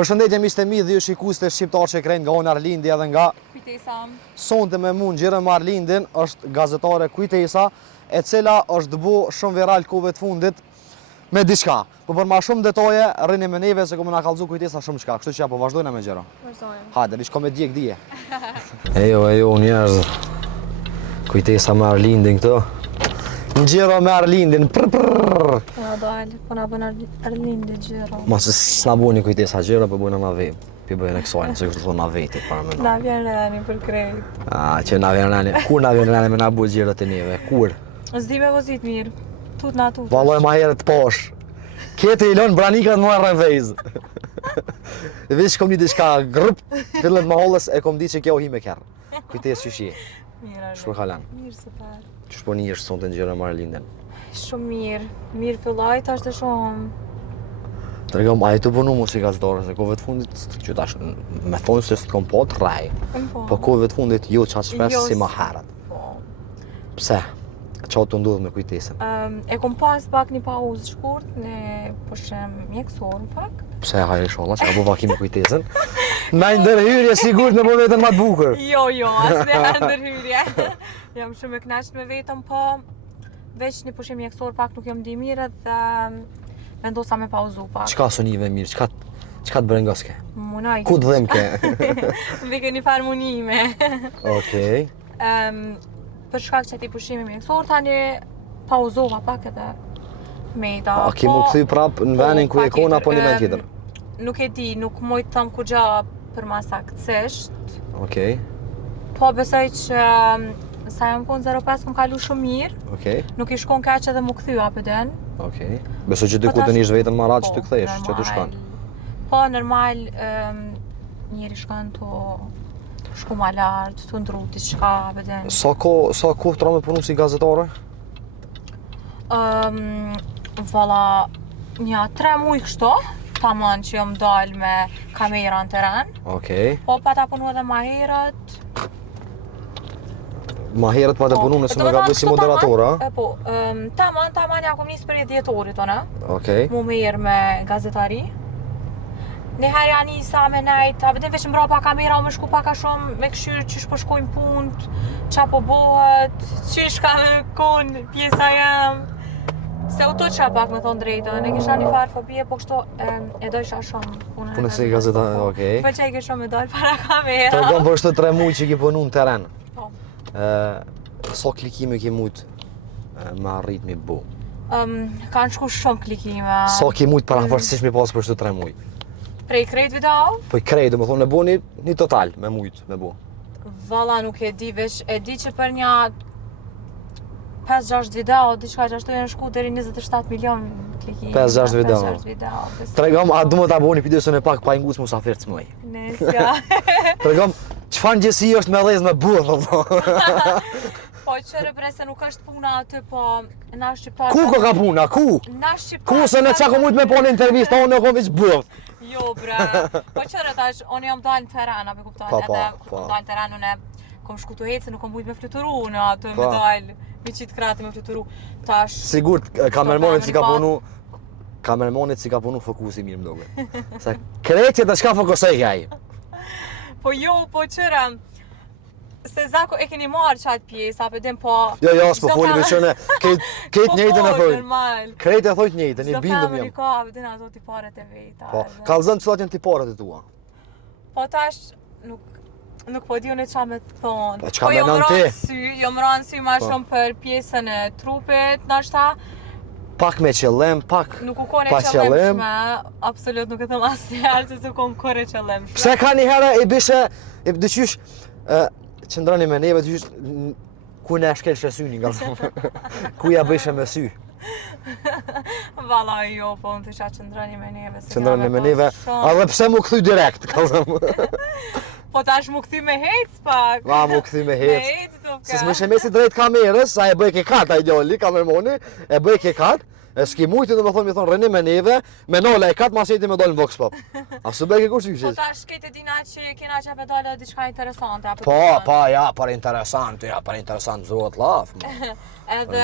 Përshëndetje miqtë e mi dhe ju shikues të shqiptar që krejnë nga unë Arlindi edhe nga Kujtesa. Sonte me mund Xherem Arlindin është gazetare Kujtesa, e cila është bu shumë viral kohëve të fundit me diçka. Po për ma shumë detaje rrini me neve se komë na kallëzu Kujtesa shumë çka, kështu që apo vazhdojna me gjëra. Vazhdojmë. Hajde, diç komedi e dije. Ejo njerëz. Kujtesa me Arlindin këto. Ngjero me Arlindin. Po na dalë, po na bën Arlindi gjero. Mos s'na buni Kujtesa gjëra, po bujnë na vej. Pi bëjnë kësaj, se kështu thonë na veti para më. Na vjen rani për krejt. Që na vjen rani. Kur na vjen rani me na bu gjëra të neve? Kur? S'di me vozit mirë. Tut na tut. Vallai ma herët posh. Kete i lën branikat më marrën vejz. Veç kom një diçka grup, fillet ma hollës e kom di që kjo hi me kerr. Kujtes që shi. Mirë. Shpër kalan. Mirë super. Që shpo një është sonte në gjëra Arlindin. Shumë mirë. Mirë filloj tash të shumë. Tregom, a e të punu mu si gazetare, se kohëve të fundit që tash me thonë se s'të kom po të raj. Po kohëve të fundit jo qatë shpesh si ma herët. Po. Pse? Qa të ndodhë me Kujtesën? E kom pas pak një pauzë shkurt, ne po shem mjekësor pak. Pse hajri sholla, që ka bu vaki me Kujtesën? Me ndërhyrje sigurt në po vetën ma të bukur. Jo, asne ndërhyrje. Jam shumë e kënaqur me vetëm, po veç një pushim mjekësor pak nuk jam di mirë dhe vendosa me pauzu pak. Çka sonive mirë, çka të brengoske? Munaj. Ku të dhem ke? Dhe ke një farë munime. Okej. Për shkak që ati pushimi mjekësor, tani pauzova pak edhe mejta. A ki mu këthy prap në venin ku e kona apo një ven tjetër? Nuk e di, nuk moj të thëmë ku gja për masaktësisht. Okej. Po besoj që sa jam konë 05 kom kalu shumë mirë. Okej. Nuk i shkon kaq edhe mu këthy apëden. Okej. Besoj që dy ku të njështë vetën marat që të këthesh, që të shkon. Po, normal, njeri shkon të shku ma lartë, të ndru t'i shka apëden. Sa kohë tra me punu si gazetare? Valla, një 3 muj kështu, tamam që jom dal me kamera në teren. Okej. Po, pa ta punu edhe ma herët. Ma herët pa të punu nëse me gabu si moderatora? Po, tamam ja kom njës për 10 orët, Okej. mu me herë me gazetari. Njëherë janë njësa me nejt, a vetëm veç mbra pa kamera u me shku paka shumë me këshyrë qysh po shkojnë punt, qa po bohet, qysh ka me konë pjesa jem. Se u to qa pak me thonë drejtën, e kisha një farë fobie, po kështu e dojsha shumë punën. Punën si gazetare, okej. Për që e kisha me dojnë para kamera. Të gëmë për shtë 3 muj që ki punu në teren. Po. Sa klikime ki mujt me arrit mi bu? Kanë shku shumë klikime. Sa ki mujt para vërësish mi pas për shtë 3 muj? Prej krejt video? Po i krejt, me thonë, me bu një total me mujt me bu. Valla nuk e di, veç e di që për një 5-6 video, diçka që ashtu janë shku deri 27 milion klikime. 5-6 video. 5-6 video. Tregom, a du më ta boni pidesën e pak pa ingus musafir të smoj. Nesja. Tregom, çfarë gjësi është me dhez me burr, po. Po qëre bre se nuk është puna aty, po na shqiptar. Ku ka puna, ku? Na shqiptar. Ku se në çka mujt me po në intervistë, unë nuk kam veç burr. Jo bre. Po qëre tash, unë jam dalë në teren, apo kupton, edhe kur kom dalë në teren, unë kom shku të hecë, nuk kom mujt me fluturu në aty, me dalë, me qitë krati me fluturu. Tash. Sigurt, kamermonit si ka punu fokusi mirë më doge. Se krejtje të shka fokusoj kaj. Po jo, po qëre, se zako e keni marrë qatë pjesë, apëdim po... Jo, s'po foli me qëne, kejt njëjtën e thojnë. Krejt e thojt njëjtën, i bindëm jam. Ka, apëdim ato tiparet e veta. Po, kalëzën cilat janë tiparet e tua? Po tash, nuk po di unë qa me të thonë. Po qka menon ti? Jom ranë sy ma shumë për pjesën e trupit, nashta. Pak me qëllim, pak Nuk u kone qëllimshme, absolut nuk e thëm asnjëherë se s'u kon kore qëllimshme. Pse ka një herë i bishe, i dyqysh, qëndrani me neve, dyqysh, ku ne shkelshe syni nga zonë, ku ja bishe me sy. Valla jo, po unë të qa qëndrani me neve. Qëndrani me neve, a dhe pse mu këthy direkt, ka zonë. Po tash mu këthy me hec pak. Ma mu këthy me hec. Me hec duke. Se s'me shemesi drejt kamerës, sa e bëj ke kat, a ideali, kamermoni, e bëj ke kat, e s'ki mujti dhe me thonë, rëni me neve, me nola e kat, mas jeti me dollë në vox pop. A së bëj ke kur qyqesh? Po tash kejtë dina që kena që pedale diçka interesante. Po, ja, për interesant, zohet laf. Edhe...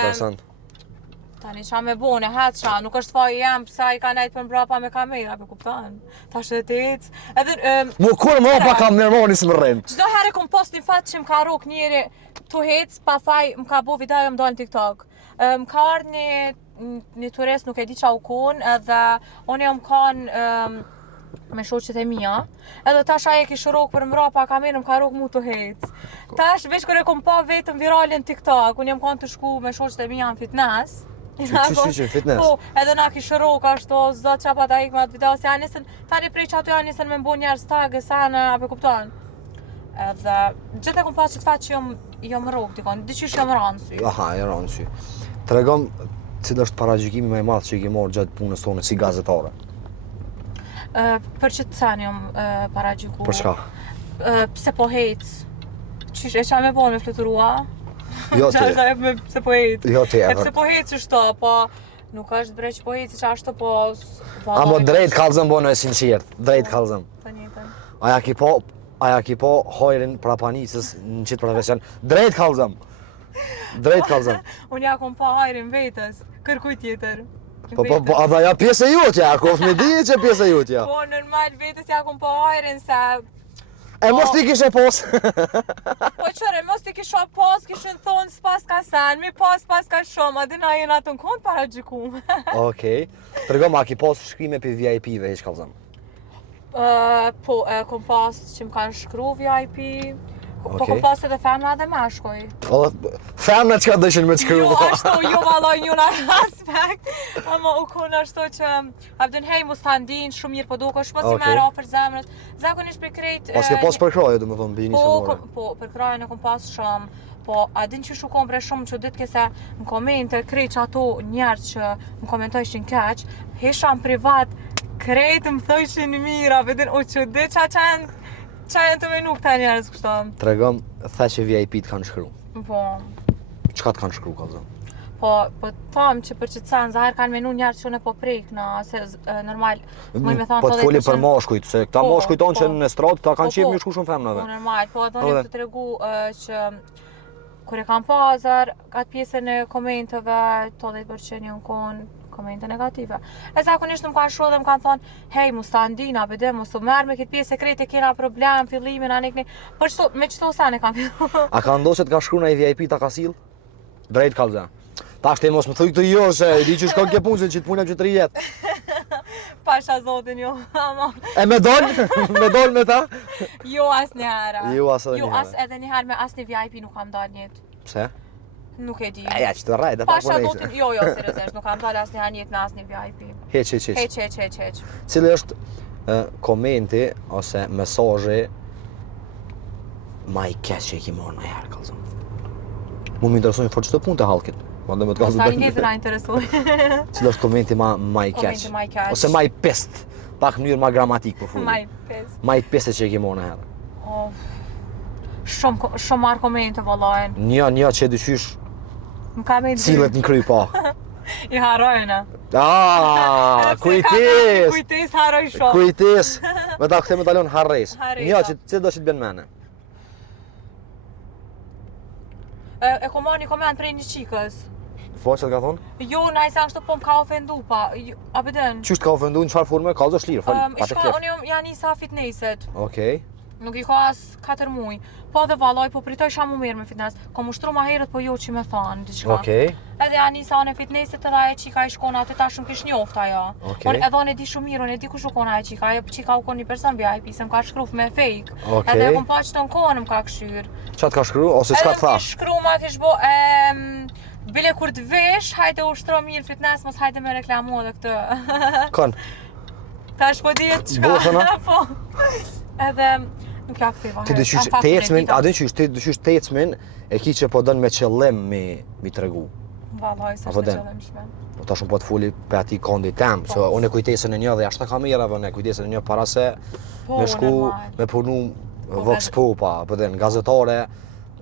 Tani qa me bone, het qa, nuk është faji jem pëse ai ka nejt për mbrapa me kamera, për kuptan. Tash edhe t'ec. Edhe, Mu kur më pa kam nërmoni së më rrim. çdo herë kom post një fat që më ka rok njeri tu hec, pa faj, më ka bo video më dalë në TikTok. Më ka ardhë një turist, nuk e di qa u kon, edhe unë jam kanë me shoqet e mia, edhe tash aje kishë rok për mbrapa kamerën, më ka rok mu të hec. Tash veç kër e kom pa vetëm viralin TikTok, unë jam kanë të shku me shoqet e mia në fitness. Që fitness? Po, edhe na kishë rok ashtu, zot qa pa ta ik me atë video, se janë nisën, tani prej që ato janë nisën me mbo njerës tagë, sana, ape kupton. Edhe, gjithë e kom pas që të fat që jom rok, dikon, diqysh jom ranë sy. Aha, e ranë sy. Tregom, cilë është paragjykimi më i madh që i ke marrë gjatë punës tonë si gazetare? Për që të sen jom paragjyku. Për çka? Pse po hec. Qysh, e qa me bon me fluturua? Jo ti. Pse po hec. Jo ti, E pse po hec është, po nuk është bre që po hec që ashtë, po... Amo drejt kallëzëm bono e sinqirt, drejt kallëzëm. Të njëtën. Aja ki po hojrin prapanicës në qitë profesion. Drejt kallëzëm. Drejt kallëzëm. Unë ja kom pa hajrin vetës, kërkuj tjetër. Po, adha ja pjesë e jutja, kof me di që pjesë e jutja. Po, normal vetës ja kom pa hajrin se... E mos ti kishe pos. Po qëre, mos ti kisha pos, kishin thonë s'pas ka sen, mi pas ka shumë, adina jena të në kont para gjykum. Okej. Tregom, a ki pos shkrime për VIP-ve, hiç kallëzëm? Po, kom pas që më kanë shkru VIP, po Okej. kom pas edhe femna dhe mashkoj. Femna çka dëshin me të shkru? Jo, ashtu, jo vallaj njëna aspekt, ama u kon ashtu që abden hej mos ta ndin shumë mirë po dukesh, mos i Okej. merr afër zemrës. Zakonisht për krejt Pas ke pos për kroje, do me thonë, bini së more. po për krajën e kom pas shumë. Po, a din që shukon bre shumë që ditë kese në komente, krejt që ato njerës që më komentojshin keq, hesha në privat, krejt më thojshin mira, vedin, o që ditë qa janë të menu këta njerës kështu. Tregom, the që VIP të kanë shkru. Po, Çka të kanë shkru, kallëzëm? po thamë që për që të sanë, zahar kanë menu njerës që unë po prejkë na, se normal, më me thonë Po të foli për mashkujt, se këta Po, mashkujt tonë që po. në stradë, ta kanë Po, qef po. një shku shumë femnave. Po normal, po edhe unë Edhe. të tregu që kur e kam pazar, atë pjesën e komenteve, 80% janë konë komente negative. E zakonisht më kanë shru dhe më kanë thonë, hej, mos ta ndina, bede, mos u merë me këtë pjesë e krejt e kena problem, fillimin, anikni, për çto, me qëto sen e kam fillu. A ka ndosë që të ka shkru në i VIP ta ka sill? Drejt kallëzëm. Tash ti mos më thuj këtë jo, se di që shkon ke punë, që të punem që të rijet. Pasha zotin jo, ama, E me dol? Me dol me ta? jo as një herë. Jo, as edhe Jo, një as herë. edhe një herë me as një VIP nuk kam dalë njët. Pse? Nuk e di. Ja, që të rrejt, e pa Pasha po zotin, jo, seriozisht, nuk kam dalë as një herë njët me as një VIP. Heq. Heq. Cili është komenti ose mesazhi ma i keq që i ki marrë në herë, kallëzëm? Mu më interesojnë fort çdo punë të hallkit. Mandë me të Sa kallëzëm. njëtë na interesoj. Cili është komenti ma i keq? Komenti ma i keq. Ose ma i pest, pak mënyrë ma gramatik po fuli. Maj pes. Ma i peste që i ki marrë në herë. Shumë marrë komente vëllajnë. Një që dyqysh Më ka me cilët në kry pa. I harojnë. Kujtes! Kujtes haroj shumë. Kujtes! Me ta këte medaljon harres. Harresa. Një që cilë do që të bën mene. E ko marrë një koment prej një qikës. Po që të ka thonë? Jo, na i sa kështu po më ka ofendu pa. A beden. Qysh të ka ofendu në qfarë forme? Ka zë shlirë, falë, pa të klef. Unë janë isa fitnesset. Okej. Nuk i ka as 4 muj. Po dhe vallaj, po pritoj sha mu mirë me fitness. Kom ushtru ma herët, po jo që me thanë, diçka. Okej. Edhe janë isa në fitnesset edhe aje qika i shkon aty ta shumë kish njoft ajo. Okej. Unë edhe unë e di shumë mirë, unë e di ku shkon ajo qika. Ajo qika u kon një person VIP, se më ka shkruf me fake. Okej. Edhe e kom pa që të në kohën më ka këshyr. Qa të ka shkru, ose s'ka të Edhe thash? kish shkru ma kish bo, bile kur të vesh, hajde ushtro mirë fitness, mos hajde me reklamu edhe këtë. Kon. Tash po dihet çka. Bosëna? Po. Edhe nuk ja ktheva. Ti dëshysh të ecmin, a dëshysh ti dëshysh të ecmin e ki që po dën me qëllim mi tregu. Vallaj, Apo s'është den? qëllim shme. Po tash unë po të fuli për ati kondi tem, se unë e kujtesën e një dhe jashtë kamerave, unë e kujtesën e një para se Po, me shku, normal. me punu Vox Popa, po den, gazetare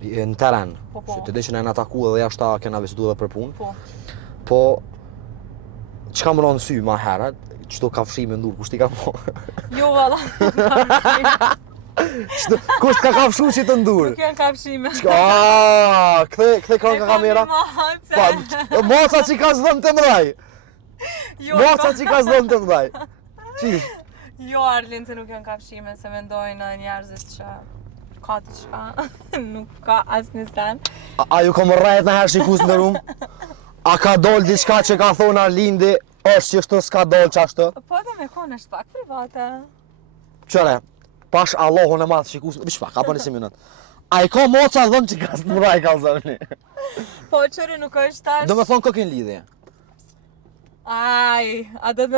në teren. Po, po. Që të di që në ataku dhe jashtë kena visitu dhe për punë. Po. Po, çka më ronë sy ma herët, qëto kafshime ndur, kushti ka po? Jo valla. Kush ka kafshu që të ndur? Nuk janë kafshime. Kthe ka kamera. Pa, moca që ka zdëm të mëdhaj. Moca që ka zdëm të mëdhaj. Qish? Jo, Arlin, se nuk janë kafshime, se mendojnë njerëzit që ka diçka, nuk ka asnjë sen. A ju kom rrejt në herë shikus në rumë? A ka doll diçka që ka thonë Arlindi, është që shtë s'ka doll qashtë? Po dhe me konë është pak private. Qëre, pash Allahun e madhë shikus, vish pak, apo nësi minut. A i ka moca dhëm që ka së të mraj kalzërni? Po qëri nuk është tash... Do me thonë këkin lidhje. Aj, a do të me...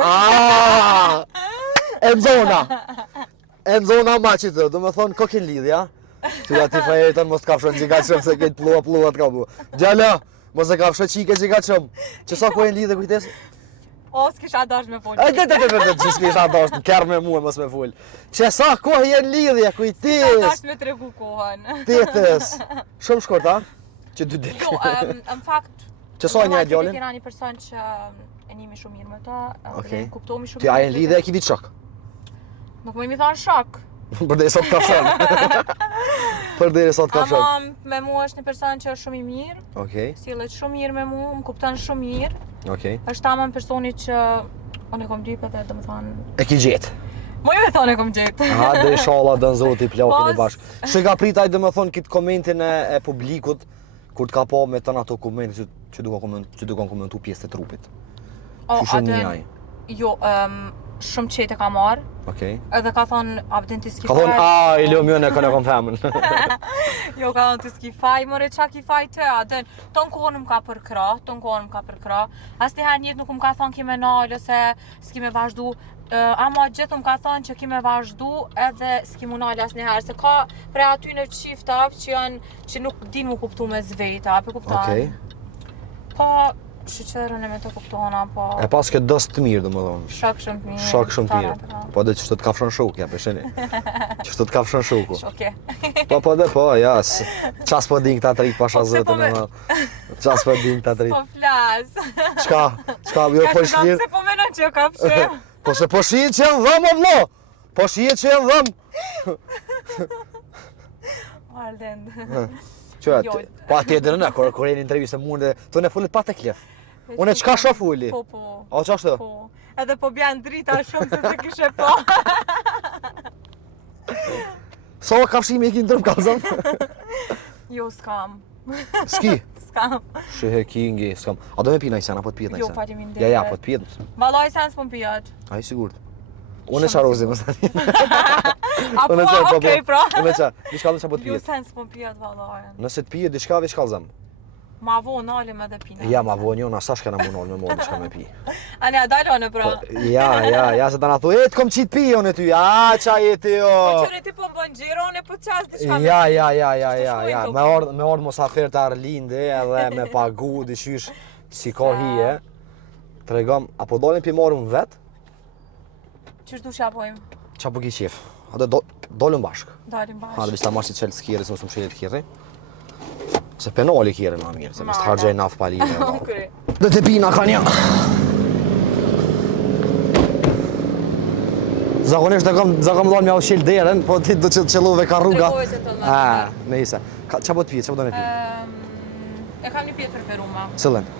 E në zona ma që të, do me thonë këkin lidhja. Ty ati fajetën mos t'kafshën që ka qëmë se këtë plua t'ka bu. Gjalla, mos e kafshën qike që ka qëmë. Që sa kojnë lidhe kujtes? O, s'kisha dash me full. Që s'kisha dash, në kërë me mua mos me full. Që sa kohë jenë lidhje, kujtes? S'ka dash me tregu kohën. Tetës. Shumë shkort, a? Që 2 ditë. Jo, në fakt... Që sa një e djallin? Kena një person që e njimi shumë mirë me ta, kuptohemi shumë mirë. Ti a e në lidhe e ki vitë shok? Nuk më imi thonë shok. Për dhe sot kafshon. Për dhe sot kafshon. Ama me mua është një person që është shumë i mirë. Okej. Sillet shumë mirë me mua, më kupton shumë mirë. Okej. Është ama personi që unë e kom dypet e domethënë e ki gjetë. Mo ju e thonë e kom gjetë. Ha, dhe inshallah dën zoti plakin e bashkë. Që ka pritaj domethënë këtë komentin e publikut kur t'ka pa me tënë ato komente që dukan komentu pjesë të trupit. Shumë njaj. Jo, shumë qete ka marrë. Okej. Edhe ka thonë, abdin t'i skifaj. Ka thonë, i leo mjën e kënë e kom femën. Jo, ka thonë t'i skifaj, more qa kifaj të, adin, ton kohën më ka përkra, as njëherë njëtë nuk më ka thonë kime nalë, ose s'ki me vazhdu, ama gjithë më ka thonë që ki me vazhdu edhe s'ki mu nalë as njëherë, se ka pre aty në qiftaf që janë, që nuk din mu kuptu me zvejta, për kuptan. Okej. Po, shqyqerën e me të kuptona, po... E pas këtë dësë të mirë, domethënë. Shok shumë të mirë. Shok shumë të mirë. Po dhe që shtë të kafshën shuk, ja, përsheni. Që shtë të kafshën shuku. Shoke. Po dhe po, jas. Qas po din këta të rikë pasha zëtën e më. Qas po din këta të rikë. Po flas. Qka, jo po shkirë. Se po menon që jo kafshë. Po se po shijet që janë dhëm, o vlo. Po shijet që janë dhëm. Arden. Qëra, pa tjetër në, kur e një intervjiste mund dhe të në fullit pa të klef. Unë e qka shë fulli? Po. O qa shtë? Po. Edhe po bjanë drita shumë se se kishe po. Sa kafshimi e ki në trëp kalzën? Jo, s'kam. Ski? S'kam. Shëhe kingi, s'kam. A do me pi në isen, apo të pijet në isen? Jo, faleminderit. Ja, po të pijet. Valoj sen s'po m'pijat. A i sigurt. Unë e qarozim, më stani. Apo, okej, pra. Unë e qa, diçka dhe qa po të Jo, pijet. sen s'po m'pijat valojën. Nëse të pijet, diçka veç kalzëm. Ma vo nalim edhe pina. Ja, ma vo njona, sa shkena mu nalë me morë diçka me pi. A ne adalone, pra. Ja, se të nga thu, e të kom qitë pijon e ty, a, qa jeti jo. Po qëre ti po bën gjirone, po qas diçka me Ja, me ardhë mosafir të Arlindi edhe me pagu dishysh si ka hije. Tregom, apo dolin pi marrëm vetë? Qysh du shapojmë? Qa po ki qef? A do dolin bashkë? Dalim bashkë. Ha, dhe bista marrë si qelë s'kjeri, se mësë më shelit kjeri. Se penali kjeri ma mirë, se mësë të hargjej nafë palime. Ukri. Dhe të pina ka një. Zakonisht e kam dhonë me aushil deren, po ti do që qëlluve ka rruga. Tregoj që të lënë. Nejse. Qa po të pijet, qa po do me pijet? E kam një pjetë preferuma. Cëllën?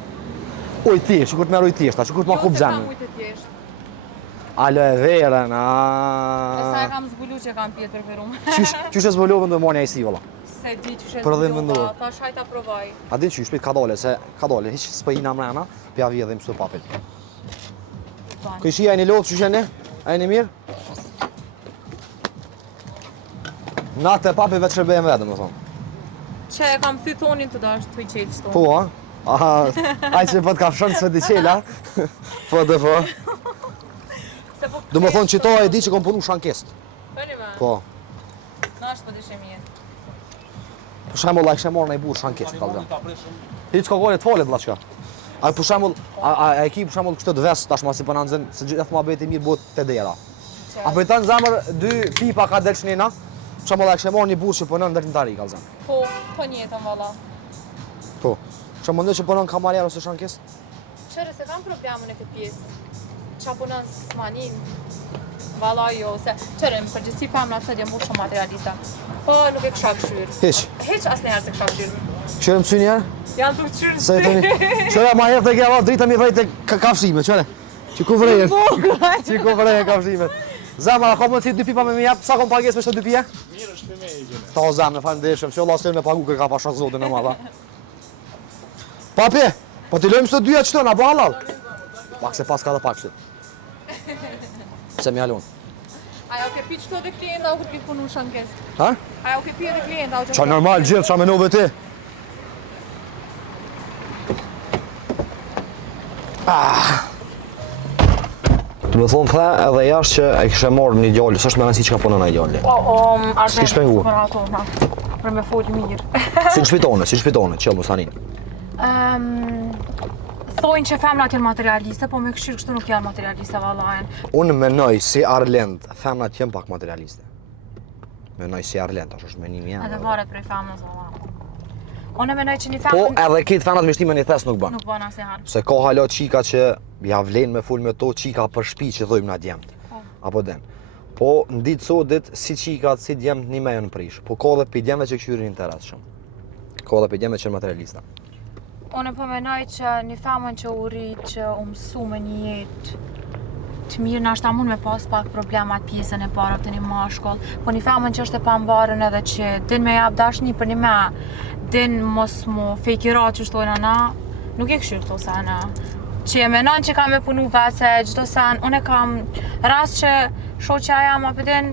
Uj thjesht, që kur të merë uj thjesht, që kur të ma kup Jo, se kam zemën. ujtë të thjesht. Aloe verën, E sa e kam zbulu që kam pjetë preferuma. Qysh e zbëllovën dhe monja i si, valla? Se di që shë Për edhe zbulu, menduar. ta shajta provaj. A di qysh, pit ka dole, se ka dole, hiq s'pëjina mrena, pja vjedhim shtu papit. Këshia e një lodhë, qysh e një? A e një mirë? Natë e papi vetë shërbejmë vetë, më thonë. Që e kam thy thonin të dash të i qelë qëto. Po, a? Aha, aj që po t'kafshon s've t'i qela. Po dhe po. Do më thonë që to e di që kom punu shankest. Pëni me? Po. Na është po dishe mirë. Për shembull, a kishe marrë në i burë shankest, kalzëm. Ti s'ka gole t'falet, vlaqka. A për shembull, a e ki për shembull kështë të vest, tash ma si për në nëzën, se gjithë ma bejt e mirë bot të dera. A për të në zemër, 2 pipa ka delë shnina, për shembull, a kishe marrë një burë që përnën dhe të në tari, kalzëm. Po, po njetën, valla. Po. Që më ndë që përnën kamarjer ose shankest? Qërë, se kam problemën e këtë pjesë. Qa punën s'manin. Valla jo, se qërëm, përgjithsi femnat sot jam shumë materialista. Po nuk e kësha këshyrë. Hiç. Hiç asnjëherë se kësha këshyrë. Qërëm të sy njerë? Janë të këshyrë Se tani, qëre ma herë të kjeva drita mi vrejt e kafshime, qëre? Që ku vrejen? Që ku vrejen kafshime? Zemra, ka mundësi 2 pipa me mi jep, sa kom pages me shto 2 pije? Mirë është për me i gjene. Ta o zemë, në falem deshëm, që Allah së me pagu kërka pa shok zotin e madha. Papi, po t'i lojmë së 2 qëto, na bo halal? Pak se pas ka dhe pak qëtë. Se mi halon. Ajo ke pi qëto dhe klienta, u këtë pi punu shankes. Ha? Ajo ke pi dhe klienta, u Qa normal gjithë, qa menove ti? Të më thonë the edhe jashtë që e kishe marrë një djallë, s'është me rëndësi që ka punë në djallë. Po, S'ki shpengu? Për me folë mirë. Si në shpitone, qëllë mos tanin. Thojnë që femnat janë materialiste, po me këshirë kështu nuk janë materialiste vallajen. Unë menoj si Arlend, femnat jenë pak materialiste. Menoj si Arlend, tash është menim jam. Edhe varet prej femnës vallajen. Unë menoj që një Po femnë edhe këtë femnat me shtime një thes nuk bën. nuk bën asnjëherë. Se ka hala qika që ja vlen me ful me to qika për shpi që dhojmë na djemt. Apo den. Po në ditë sotit si qikat, si djemt një me në prish. Po ka dhe për djemve që këshyrin interes shumë. Ka dhe për djemve që në materialista. Unë po menoj që një femën që u rrit, që u mësu me një jetë të mirë, nashta mund me pas pak problemat pjesën e parë të një mashkull, po një femën që është e pambarën edhe që din me jap dashni për një me, din mos mu fejkirat që shtojnë ana, nuk e këshyrë këto sana. Që e menon që kam me punu vetë se gjithdo sen, unë e kam rast që shoqja jam apëtin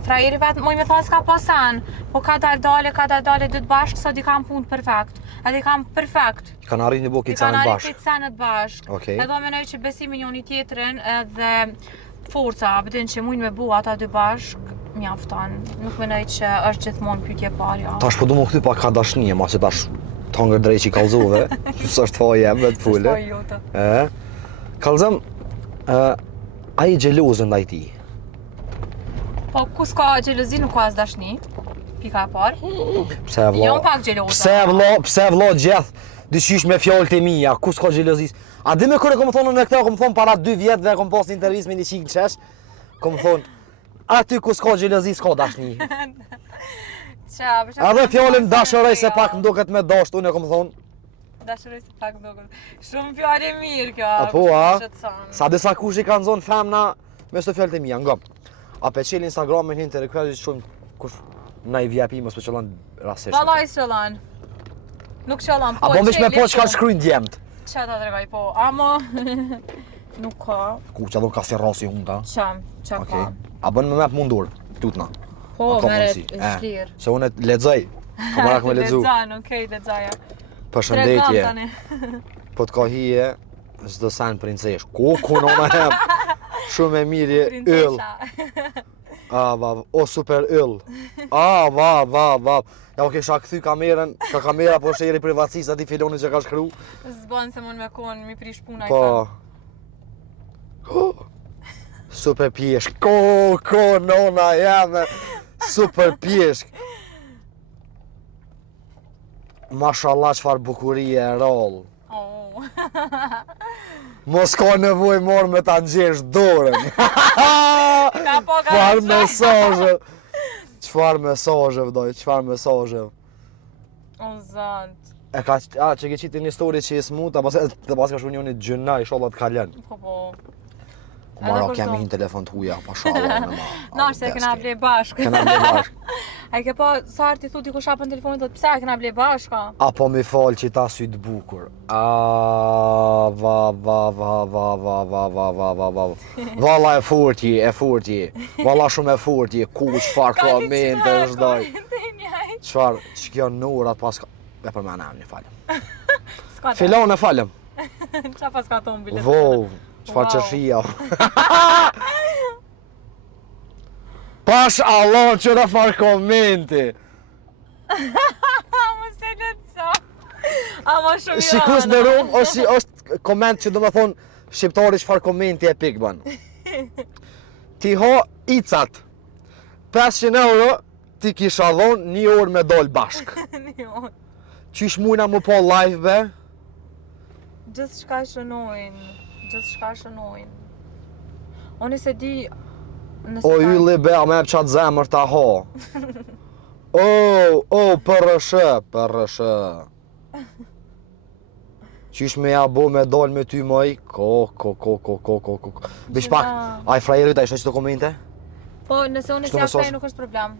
frajeri vetë, moj me thonë s'ka pasan, po ka dale dytë bashkë, sot i kam punë perfekt. Edhe i kam perfekt. Kanë arrit një bo I këtë kanë senet arrit bashkë. këtë senet bashkë. Okej. Edhe menoj që besimi njëri tjetrin edhe forca, apëtin që mujnë me bu ata dy bashkë, mjafton. Nuk menoj që është gjithmonë pyetje parja. Tash po du më këty pak ka dashnie, ma se tash tangër drejt që i kalzove, së është fa jem me të fulle. Po jote. Kalzëm, a i gjelozën ndaj ti? Po ku s'ka xhelozi nuk ka as dashni. Pika e parë. Pse vlo? Jam pak xheloze. Pse vlo gjithë dyshish me fjallët e mija, ku s'ka gjelozis? A di me kërë kom thonë në këta, kom thonë para 2 vjetëve, kom pas një intervjis me një qikë qesh, kom thonë, aty ku s'ka gjelozis, s'ka dashni. A dhe fjallën dashërej se pak mduket me dasht, unë e kom thonë. Dashërej se pak mduket. Shumë fjallë e mirë kjo. Apo, sa disa kush i kanë zonë femna me së fjallët e mija, ngëm. A pe qelë Instagramin hinë të rekvedit shumë kush na i vjepi mos për qëllan rasisht. Vallaj s'qëllan. Nuk qëllan, po Apo mish me po që ka shkrujnë djemët. Qa ta tregoj po, ama nuk ka. Ku që adhur ka si rasi unë ta? Qa ka. A bën me mep mundur, tutna. Po, A ka meret mundësi? shlirë. Se unë e lexoj. Ka marak me lexu. Lexan, okej, lexaja. Përshëndetje. tani. Po të ka hije, s'do sen princesh. Ku nona hem. Shumë e mirje, yll. Vav, o super yll. Vav. Ja u kisha kthy kamerën, ka kamera po sheri privatësisë ati filoni që ka shkru. Zban se mund me konë, mi prish puna i Po. Super pjeshk. Nona jeme. Super pjeshk. Mashallah çfarë bukurie e roll. Oh. Mos ka nevoj morë me ta nxesh dorën. Ka po ka Çfarë mesazhe. Çfarë mesazhe vdoj, çfarë mesazhe. O zant. E ka që ke qitë një story që i smut, apo se të pas ka shku një gjëna i sholat kaljen. Po. Mara kur kemi to. një telefon të huja, pa shala. Nash se kena ble bashkë. Kena ble bashkë. A ke po sa arti thu dikush hapën telefonin thotë pse a kena ble bashkë? Apo mi fal që ta sytë bukur. Valla e furti. Valla shumë e furti. Ku çfarë komente është doj. Çfarë, që kjo nurat pas ka... E për me anem një falem. Filon e falem. Qa pas ka tonë bilet? Wow, çfarë qëshia. Pash Allah që në farë komenti. Më se letësa. Ama shumë Shikus në rumë, është koment që do me thonë shqiptari çfarë komenti e pik bën. Ti ha icat 500 euro, ti kisha dhonë 1 orë me dollë bashk. Qysh mujna mu po live be? Gjithë shka shënojnë. Unë se di, O ylli be, a me e qatë zemër ta ho. O, përrëshë. Qysh me ja bo me dal me ty moj? Ko. Bish pak, a i frajerit a ishte që të komente? Po, nëse unë si aktaj nuk është problem.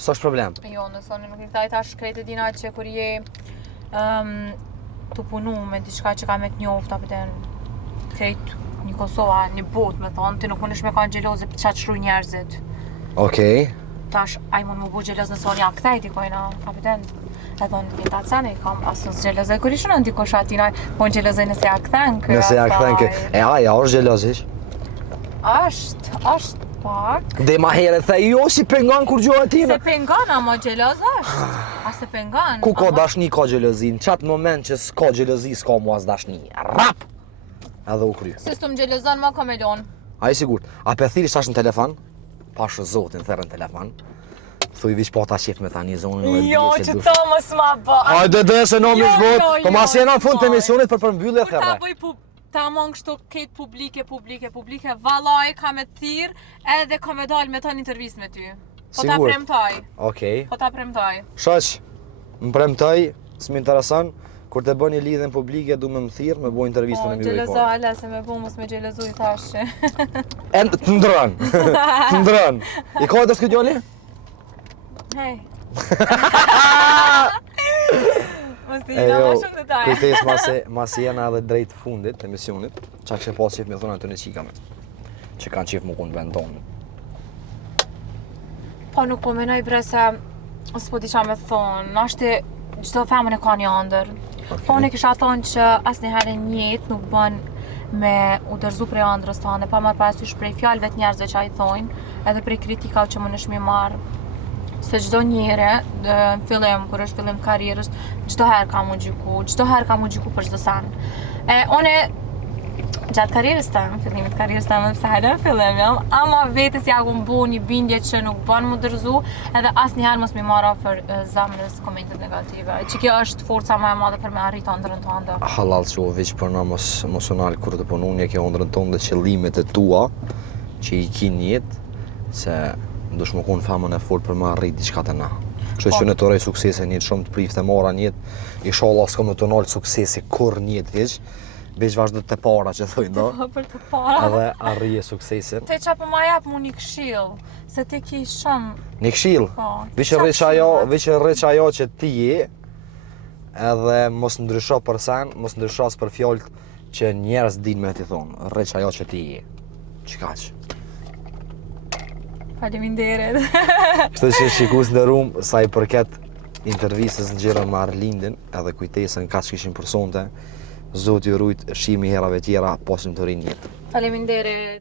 Së është problem? Jo, nëse unë nuk i thaj tash krejt e dina që kur je të punu me diçka që ka me të njoft, apëten krejt një Kosova, një botë me thonë, ti nuk mundesh me kanë gjeloze për qatë shruj njerëzit. Okej. Tash, a i mund më bu gjeloz nëse unë ja aktaj dikojna, apëten. Edhe unë një ta cene i kam, asë nësë gjelozoj kur ishë në ndikosh atina, po në gjelozoj nëse ja këthen kë. Nëse ja këthen kë. E aja, është gjelozish? Është pak. Dhe ma herë the, jo si pengon kur gjohë atina. Se pengon, ama gjeloz është. A se pengon. Ku ka dashni, ka gjelozi. Në qatë moment që s'ka gjelozi, s'ka mu as dashni. Rap! Edhe u kry. Se s'tu më gjelozon ma kamelon. A i sigurt. A pe thiri shtash në telefon? Pashë zotin, thërë në telefon. Thuj vish po ta qef me ta një zonë. Jo, që ta mos ma bë. Hajde dhe se në mizbot. Po mas jena në fund të emisionit për përmbyllje Kur ta thërre. bëj ta mong kështu ketë publike, vallaj ka me thirr edhe ka me dal me ta një intervistë me ty. Po ta Sigurt. premtoj. Okej. Po ta premtoj. Shaq, më premtoj, s'më intereson. Kur të bëni lidhjen publike, du me më thirr, me bo intervistën e mi Gjelozo vejkone. ala se me bu mos me gjelozuj thash. E të ndrën. Të ndrën. I ka të s'ky djali? Hej. Mos t'i E na jo, më shumë detaj. kujtes masi jena edhe drejt fundit të emisionit, qa kështë pas qef me thonë atë në qikame, që kanë qef më konë vend tonë. Po nuk po menoj bre se s'po di qa me thonë, nashti çdo femën e ka një ëndër. Po unë kisha thonë që asnjëherë një jetë nuk bën me u dërzu prej ëndrës tonë, pa marrë parasysh prej fjalëve të njerëzve që ai thonë, edhe prej kritikave që mundesh mi marrë. Se çdo njeri në fillim, kur është fillim karrierës, çdo herë ka mu gjyku për çdo sen. E unë gjatë karrierës tëmë, fillimit karrierës tëmë, pse hajde në fillim jam, ama vetës ja ku bu një bindje që nuk bën më dërzu, edhe asnjëherë mos mi marr afër zemrës komentet negative. Që kjo është forca më e madhe për me arrit ëndrrën tonë. Halal që o veç për na mos unal kur të pununje kjo ëndrën tonë dhe qëllimet e tua që i ki njetë, se ndush më konë famën e folë për më arrit diçka të na. Kështu që në të rej suksese njët shumë të prifte mora njët, inshallah s'kom në të nalë suksesi kur njët hiq, veç vazhdo të para që thujnë do, Për të para. edhe arrije suksesin. Te qa po ma jap mu një këshill, se ti ki shumë, Një këshill, po. veç e rreq ajo që ti je, edhe mos ndrysho për sen, mos ndrysho për fjallët që njerës din me ti thonë, rreq ajo që ti je. Qikaq. Faleminderit. Kështu që shikus në rumë, sa i përket intervistës në gjera me Arlindin, edhe kujtesën ka që kishin përsonte, Zoti ju rujt shimi herave tjera, posim të rinë jetë. Faleminderit.